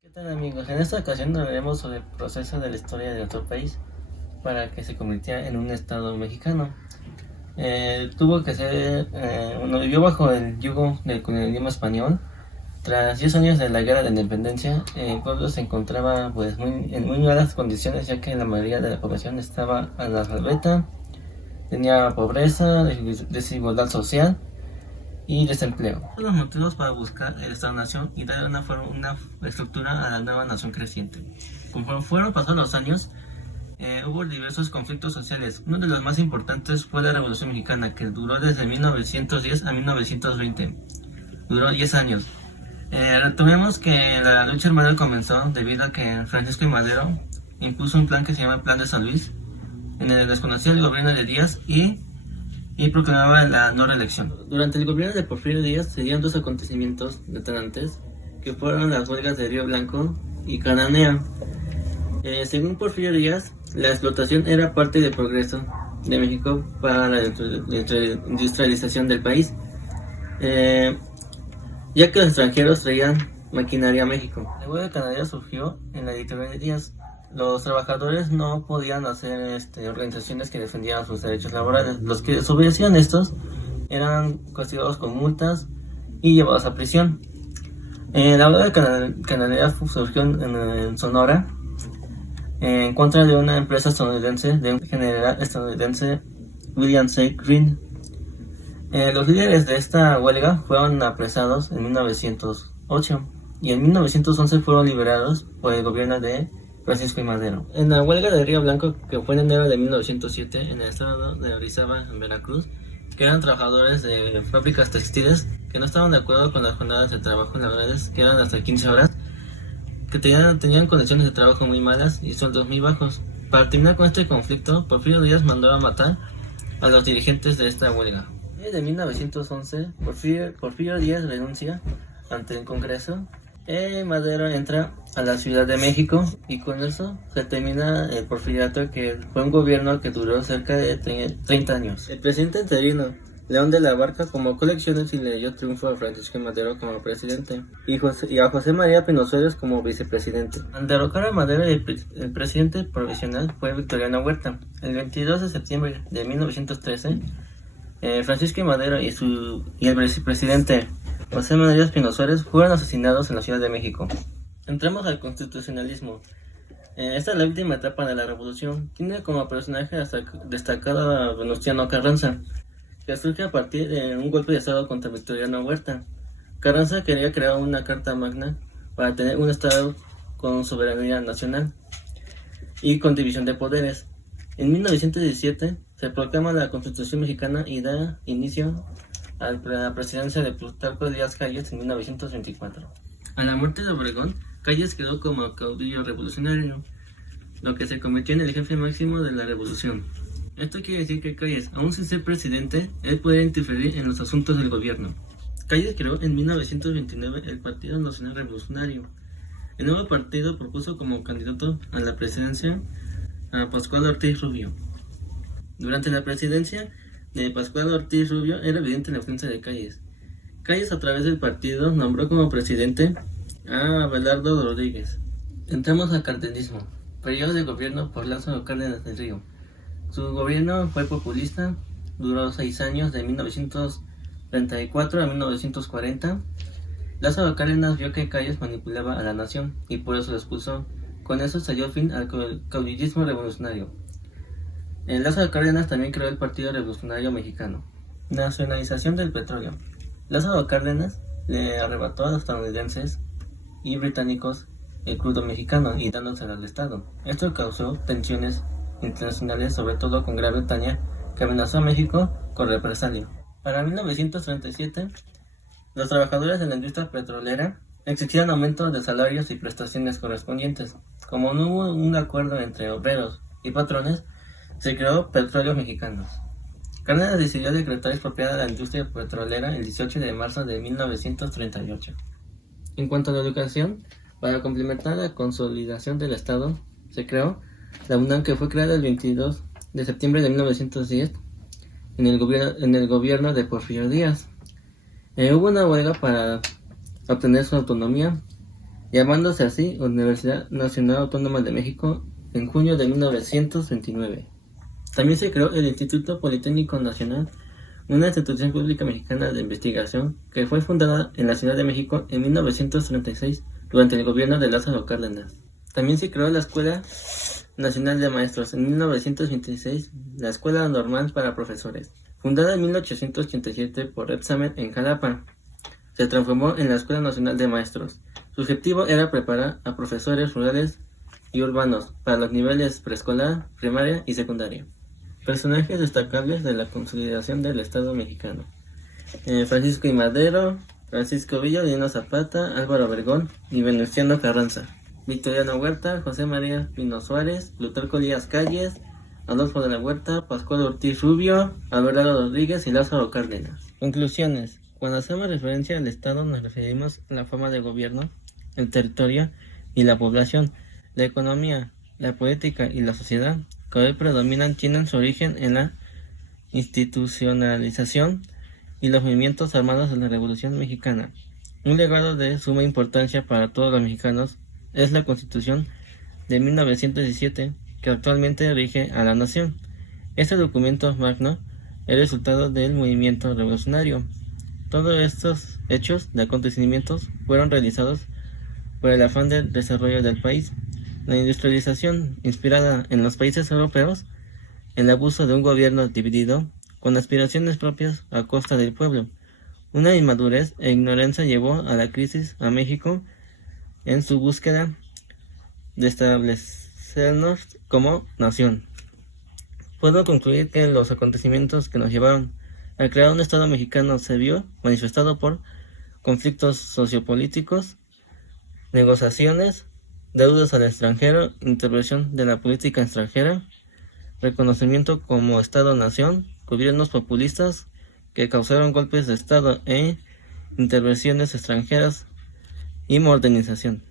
¿Qué tal amigos? En esta ocasión hablaremos sobre el proceso de la historia de nuestro país para que se convirtiera en un estado mexicano. Tuvo que ser, bueno, vivió bajo el yugo del colonialismo español. Tras 10 años de la guerra de independencia, el pueblo se encontraba pues, en muy malas condiciones, ya que la mayoría de la población estaba analfabeta, tenía pobreza, desigualdad social y desempleo. Los motivos para buscar el Estado-Nación y dar una estructura a la nueva nación creciente. Conforme fueron pasando los años, hubo diversos conflictos sociales. Uno de los más importantes fue la Revolución Mexicana, que duró desde 1910 a 1920. Duró 10 años. Retomemos que la lucha armada comenzó debido a que Francisco I. Madero impuso un plan que se llama Plan de San Luis, en el desconocía el gobierno de Díaz y proclamaba la no reelección. Durante el gobierno de Porfirio Díaz se dieron dos acontecimientos detonantes, que fueron las huelgas de Río Blanco y Cananea. Según Porfirio Díaz, la explotación era parte del progreso de México para la industrialización del país, ya que los extranjeros traían maquinaria a México. La huelga de Cananea surgió en la dictadura de Díaz. Los trabajadores no podían hacer organizaciones que defendieran sus derechos laborales. Los que desobedecían estos eran castigados con multas y llevados a prisión. La huelga de Cananea surgió en Sonora en contra de una empresa estadounidense, de un general estadounidense, William C. Greene. Los líderes de esta huelga fueron apresados en 1908 y en 1911 fueron liberados por el gobierno de Francisco I. Madero. En la huelga de Río Blanco, que fue en enero de 1907 en el estado de Orizaba, en Veracruz, que eran trabajadores de fábricas textiles que no estaban de acuerdo con las jornadas de trabajo laborales, que eran hasta 15 horas, que tenían condiciones de trabajo muy malas y sueldos muy bajos. Para terminar con este conflicto, Porfirio Díaz mandó a matar a los dirigentes de esta huelga. En 1911, Porfirio Díaz renuncia ante el Congreso. Madero entra a la Ciudad de México y con eso se termina el porfiriato, que fue un gobierno que duró cerca de 30 años. El presidente interino, León de la Barca, convocó elecciones y le dio triunfo a Francisco I. Madero como presidente y a José María Pino Suárez como vicepresidente. Al derrocar a Madero, el presidente provisional fue Victoriano Huerta. El 22 de septiembre de 1913, Francisco I. Madero y el vicepresidente José María Pino Suárez fueron asesinados en la Ciudad de México. Entramos al constitucionalismo. Esta es la última etapa de la revolución. Tiene como personaje destacado a Venustiano Carranza, que surge a partir de un golpe de estado contra Victoriano Huerta. Carranza quería crear una carta magna para tener un estado con soberanía nacional y con división de poderes. En 1917 se proclama la Constitución Mexicana y da inicio a la presidencia de Plutarco Díaz Calles en 1924. A la muerte de Obregón, Calles quedó como caudillo revolucionario, lo que se convirtió en el jefe máximo de la revolución. Esto quiere decir que Calles, aún sin ser presidente, él podía interferir en los asuntos del gobierno. Calles creó en 1929 el Partido Nacional Revolucionario. El nuevo partido propuso como candidato a la presidencia a Pascual Ortiz Rubio. Durante la presidencia de Pascual Ortiz Rubio era evidente la influencia de Calles. Calles, a través del partido, nombró como presidente a Abelardo Rodríguez. Entramos al cardenismo, periodo de gobierno por Lázaro Cárdenas del Río. Su gobierno fue populista, duró 6 años, de 1934 a 1940. Lázaro Cárdenas vio que Calles manipulaba a la nación y por eso lo expulsó. Con eso se dio fin al caudillismo revolucionario. Lázaro Cárdenas también creó el Partido Revolucionario Mexicano. Nacionalización del petróleo. Lázaro Cárdenas le arrebató a los estadounidenses y británicos el crudo mexicano y dándoselo al Estado. Esto causó tensiones internacionales, sobre todo con Gran Bretaña, que amenazó a México con represalia. Para 1937, los trabajadores de la industria petrolera exigían aumentos de salarios y prestaciones correspondientes. Como no hubo un acuerdo entre obreros y patrones, se creó Petróleos Mexicanos. Cárdenas decidió decretar expropiada la industria petrolera el 18 de marzo de 1938. En cuanto a la educación, para complementar la consolidación del Estado, se creó la UNAM, que fue creada el 22 de septiembre de 1910 en el gobierno de Porfirio Díaz. Hubo una huelga para obtener su autonomía llamándose así Universidad Nacional Autónoma de México en junio de 1929. También se creó el Instituto Politécnico Nacional, una institución pública mexicana de investigación que fue fundada en la Ciudad de México en 1936 durante el gobierno de Lázaro Cárdenas. También se creó la Escuela Nacional de Maestros en 1926, la Escuela Normal para Profesores, fundada en 1887 por Epsamen en Jalapa. Se transformó en la Escuela Nacional de Maestros. Su objetivo era preparar a profesores rurales y urbanos para los niveles preescolar, primaria y secundaria. Personajes destacables de la consolidación del Estado mexicano: Francisco I. Madero, Francisco Villa, Emiliano Zapata, Álvaro Obregón y Venustiano Carranza. Victoriano Huerta, José María Pino Suárez, Plutarco Elías Calles, Adolfo de la Huerta, Pascual Ortiz Rubio, Abelardo Rodríguez y Lázaro Cárdenas. Conclusiones. Cuando hacemos referencia al Estado nos referimos a la forma de gobierno, el territorio y la población. La economía, la política y la sociedad que hoy predominan tienen su origen en la institucionalización y los movimientos armados de la Revolución Mexicana. Un legado de suma importancia para todos los mexicanos es la Constitución de 1917, que actualmente rige a la nación. Este documento magno es el resultado del movimiento revolucionario. Todos estos hechos de acontecimientos fueron realizados por el afán del desarrollo del país. La industrialización, inspirada en los países europeos, el abuso de un gobierno dividido, con aspiraciones propias a costa del pueblo. Una inmadurez e ignorancia llevó a la crisis a México en su búsqueda de establecernos como nación. Puedo concluir que los acontecimientos que nos llevaron a crear un Estado mexicano se vio manifestado por conflictos sociopolíticos, negociaciones, deudas al extranjero, intervención de la política extranjera, reconocimiento como Estado-nación, gobiernos populistas que causaron golpes de Estado e intervenciones extranjeras y modernización.